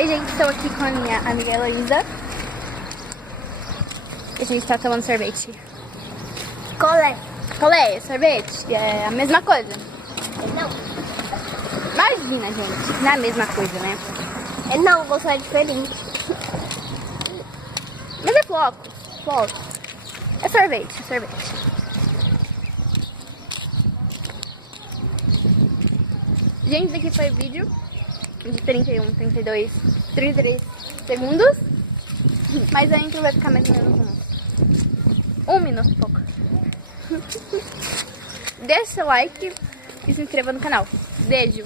Oi, gente, estou aqui com a minha amiga Heloísa. E a gente tá tomando sorvete. Colé. Colé, sorvete, é a mesma coisa. Não. Imagina, gente, não é a mesma coisa, né? Não, gosto é diferente. Mas é flocos, flocos. É sorvete, sorvete. Gente, esse aqui foi o vídeo de 31, 32, 33 segundos. Mas a intro vai ficar mais ou menos um minuto e pouco. Deixa seu like e se inscreva no canal. Beijo!